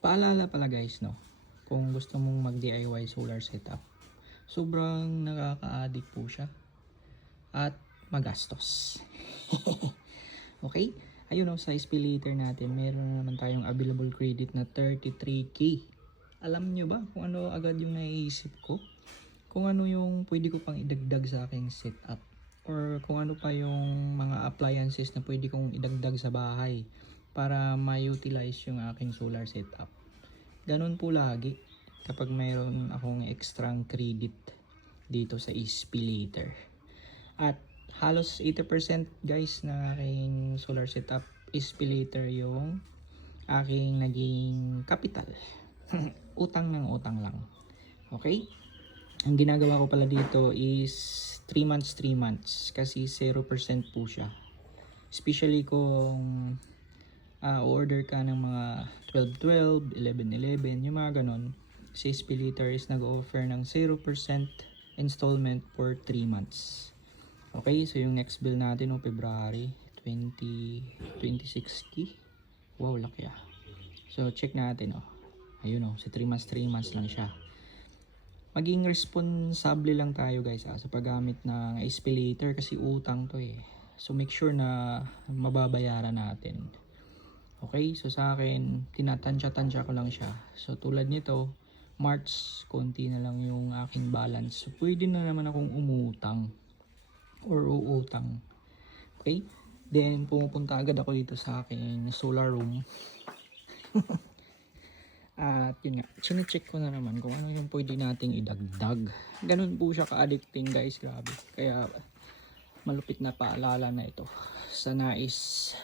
Paalala pala guys, no, kung gusto mong mag DIY solar setup, sobrang nakaka-addict po siya at magastos. Okay, ayun no, sa SPLater natin meron na naman tayong available credit na 33k. Alam nyo ba kung ano agad yung naiisip ko? Kung ano yung pwede ko pang idagdag sa aking setup, or kung ano pa yung mga appliances na pwede kong idagdag sa bahay para ma-utilize yung aking solar setup. Ganun po lagi kapag mayroon akong extrang credit dito sa SPLater. At halos 80% guys na aking solar setup SPLater yung aking naging capital. Utang ng utang lang. Okay? Ang ginagawa ko pala dito is 3 months kasi 0% po siya. Especially kung order ka ng mga 12-12, 11-11, yung mga ganon. Si SPLater is nag-offer ng 0% installment for 3 months. Okay, so yung next bill natin no, February 26k. Wow, laki ah. So check natin oh. Ayun oh, sa 3 months lang siya. Maging responsable lang tayo guys sa paggamit ng SPLater kasi utang to eh. So make sure na mababayaran natin. Okay, so sa akin, tinatansya-tansya ko lang siya. So tulad nito, March, konti na lang yung aking balance. So pwede na naman akong umutang or uutang. Okay, then pumupunta agad ako dito sa aking solar room. At yun nga, chinecheck ko na naman kung ano yung pwede nating idagdag. Ganun po siya ka-addicting guys, grabe. Kaya malupit na paalala na ito sa nais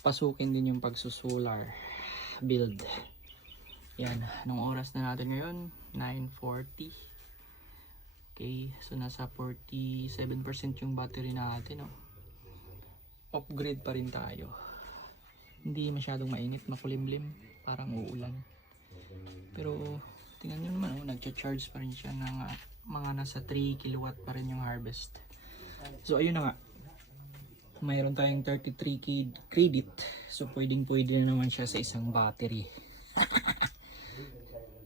pasukin din yung pagsusolar build. Yan, anong oras na natin ngayon? 9:40. Okay, so nasa 47% yung battery natin oh. Off grid pa rin tayo. Hindi masyadong mainit, makulimlim, parang uulan. Pero tingnan nyo naman oh, nagcha-charge pa rin siya ng mga nasa 3 kilowatt pa rin yung harvest. So ayun na nga, mayroon tayong 33k credit. So pwede na naman siya sa isang battery.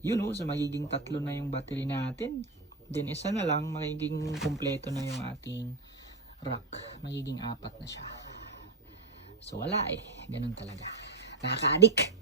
Yun know, so magiging 3 na yung battery natin. Then isa na lang, magiging kompleto na yung ating rack. Magiging 4 na siya. So wala eh, ganun talaga. Nakaka-addict.